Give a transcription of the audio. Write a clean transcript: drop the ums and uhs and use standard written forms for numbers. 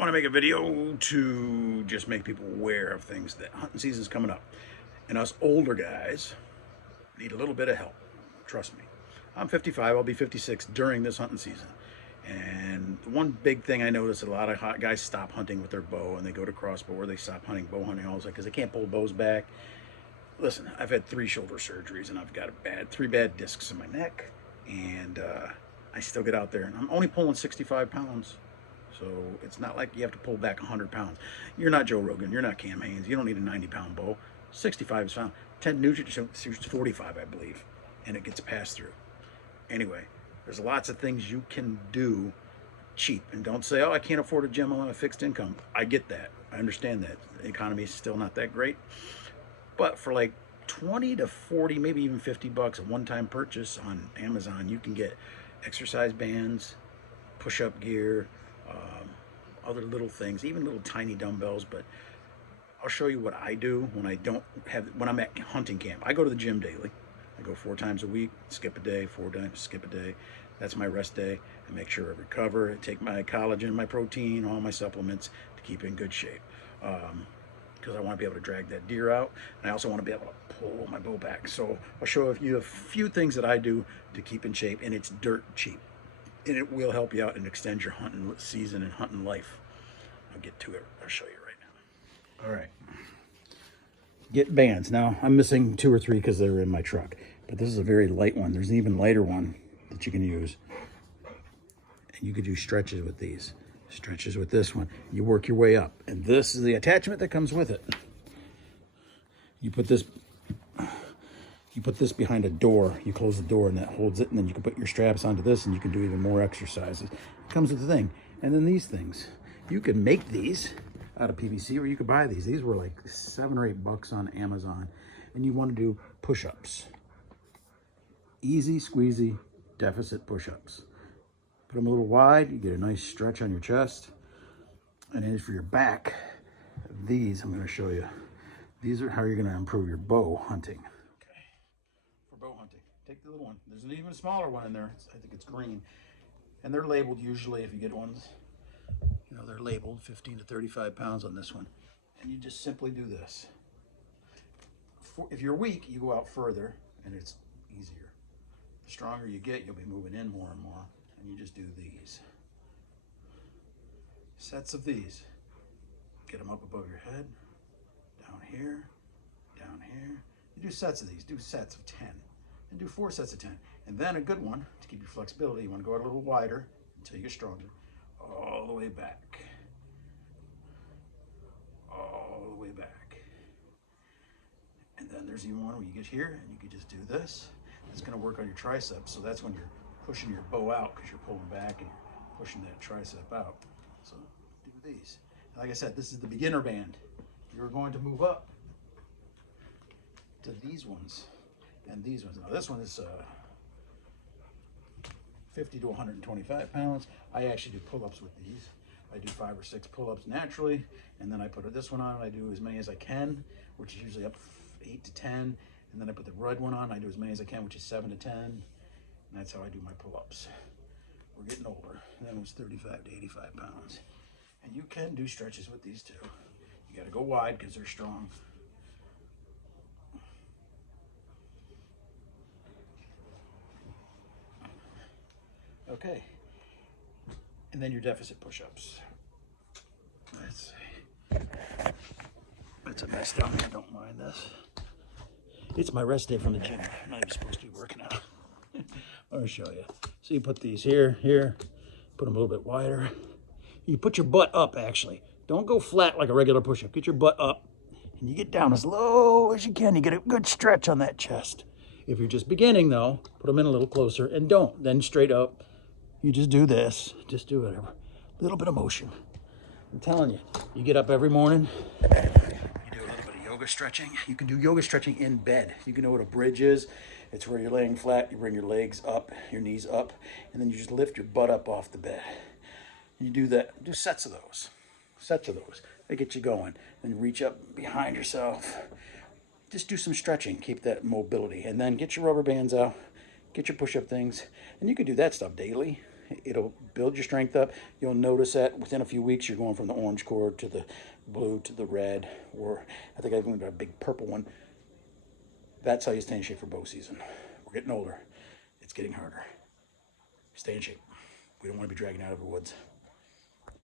want to make a video to just make people aware of things that hunting season's coming up. And us older guys need a little bit of help. Trust me. I'm 55, I'll be 56 during this hunting season. And the one big thing I notice, a lot of guys stop hunting with their bow and they go to crossbow, or they stop hunting bow hunting all because they can't pull bows back. Listen, I've had 3 shoulder surgeries and I've got 3 bad discs in my neck, and I still get out there and I'm only pulling 65 pounds. So it's not like you have to pull back 100 pounds. You're not Joe Rogan, you're not Cam Hanes, you don't need a 90-pound bow. 65 is fine. Ted Nugent shoots 45, I believe, and it gets passed through. Anyway, there's lots of things you can do cheap. And don't say, oh, I can't afford a gym, I'm on a fixed income. I get that. I understand that. The economy is still not that great. But for like 20 to 40, maybe even 50 bucks, a one-time purchase on Amazon, you can get exercise bands, push-up gear, other little things, even little tiny dumbbells. But I'll show you what I do when I'm at hunting camp. I go to the gym daily. I go 4 times a week, skip a day, 4 times, skip a day. That's my rest day. I make sure I recover, I take my collagen, my protein, all my supplements to keep in good shape. Because I want to be able to drag that deer out, and I also want to be able to pull my bow back. So I'll show you a few things that I do to keep in shape, and it's dirt cheap. And it will help you out and extend your hunting season and hunting life. I'll get to it. I'll show you right now. All right. Get bands. Now, I'm missing 2 or 3 because they're in my truck. But this is a very light one. There's an even lighter one that you can use. And you can do stretches with these. Stretches with this one. You work your way up. And this is the attachment that comes with it. You put this behind a door. You close the door and that holds it. And then you can put your straps onto this and you can do even more exercises. It comes with the thing. And then these things. You can make these out of PVC, or you could buy these. These were like 7 or 8 bucks on Amazon. And you want to do push-ups. Easy squeezy deficit push-ups. Put them a little wide, you get a nice stretch on your chest. And then for your back, these I'm going to show you. These are how you're going to improve your bow hunting. Okay. For bow hunting, take the little one. There's an even smaller one in there. I think it's green. And they're labeled usually, if you get ones, you know, they're labeled 15 to 35 pounds on this one. And you just simply do this. If you're weak, you go out further and it's easier. The stronger you get, you'll be moving in more and more. And you just do these. Sets of these. Get them up above your head, down here, down here. You do sets of these, do sets of 10. And do 4 sets of 10. And then a good one, to keep your flexibility, you want to go out a little wider until you get stronger. All the way back. All the way back. And then there's even one where you get here and you can just do this. It's going to work on your triceps, so that's when you're pushing your bow out because you're pulling back and you're pushing that tricep out. So do these. Like I said, this is the beginner band. You're going to move up to these ones and these ones. Now this one is 50 to 125 pounds. I actually do pull-ups with these. I do 5 or 6 pull-ups naturally, and then I put this one on. I do as many as I can, which is usually up 8 to 10. And then I put the red one on. I do as many as I can, which is 7 to 10. And that's how I do my pull-ups. We're getting older. That one's 35 to 85 pounds. And you can do stretches with these too. You got to go wide because they're strong. Okay. And then your deficit push-ups. Let's see. It's a mess down here. Don't mind this. It's my rest day from the gym. I'm not even supposed to be working out. I'll show you. So you put these here, put them a little bit wider. You put your butt up, actually. Don't go flat like a regular push-up. Get your butt up, and you get down as low as you can. You get a good stretch on that chest. If you're just beginning, though, put them in a little closer, and don't. Then straight up, you just do this. Just do whatever. A little bit of motion. I'm telling you, you get up every morning, you do a little bit of yoga stretching. You can do yoga stretching in bed. You can know what a bridge is. It's where you're laying flat, you bring your legs up, your knees up, and then you just lift your butt up off the bed. You do that, do sets of those. Sets of those. They get you going. Then reach up behind yourself. Just do some stretching, keep that mobility. And then get your rubber bands out, get your push-up things. And you can do that stuff daily. It'll build your strength up. You'll notice that within a few weeks you're going from the orange cord to the blue to the red, or I think I've even got a big purple one. That's how you stay in shape for bow season. We're getting older. It's getting harder. Stay in shape. We don't want to be dragging out of the woods.